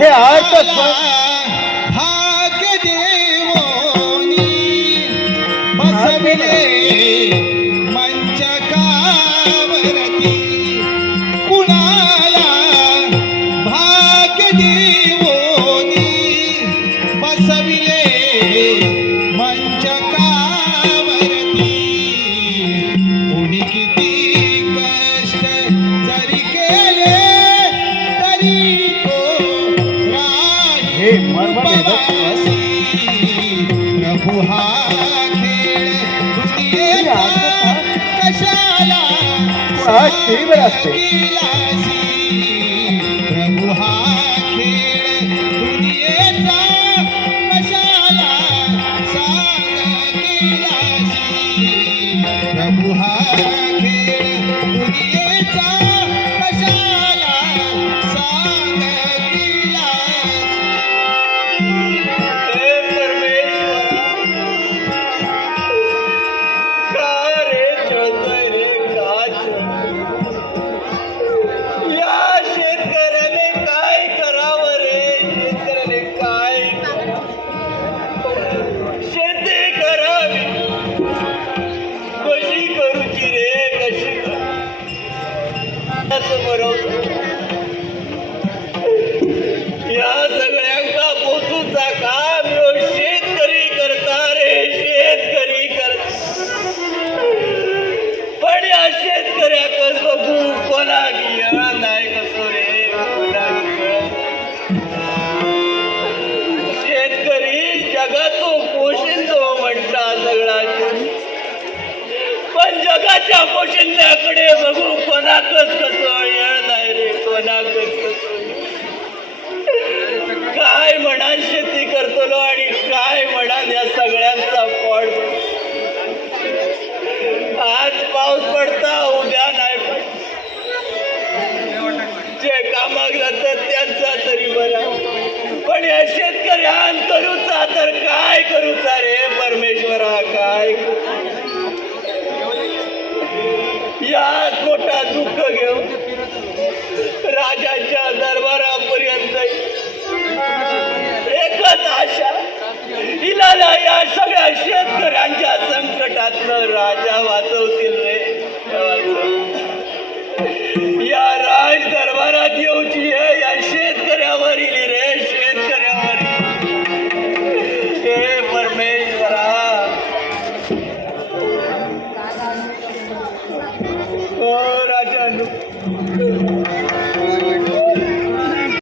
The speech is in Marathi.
हे अर्थ भाग्य देवोनी बसविले मंचकावरती कुणाला भाग्य देवोनी बसविले मंचकावरती कोणी किती कष्ट जरी केले तरी हे उपवासी प्रभु हा खेळ दुनियेचा कशाला सांगिलासी प्रभु हा खेळ दुनियेचा कशाला सांगिलासी प्रभु हा खेळ दुनियेचा कशाला या सगळ्यांका पोचूचा काम शेतकरी करता रे, शेतकरी करता. पण या शेतकऱ्याकडे बघू कोणाक येळ नाही कसो रे, कोणाक येळ. शेतकरी जगाचो पोशिंदो म्हणता सगळा, पण जगाच्या पोशिंद्याकडे बघू कोणाकच कसो येळ नाही रे, कोणाकच कसो. काय म्हणा शेती करतलो आणि काय म्हणा या सगळ्यांचा फळ. आज पाऊस पडता उद्या नाही पडत. जे कामाक जातात त्यांचा तरी बरा, पण या शेतकऱ्यान करूचा तर काय करूचा रे परमेश्वरा, काय या मोठा दुःख घेऊन राजाच्या दरबार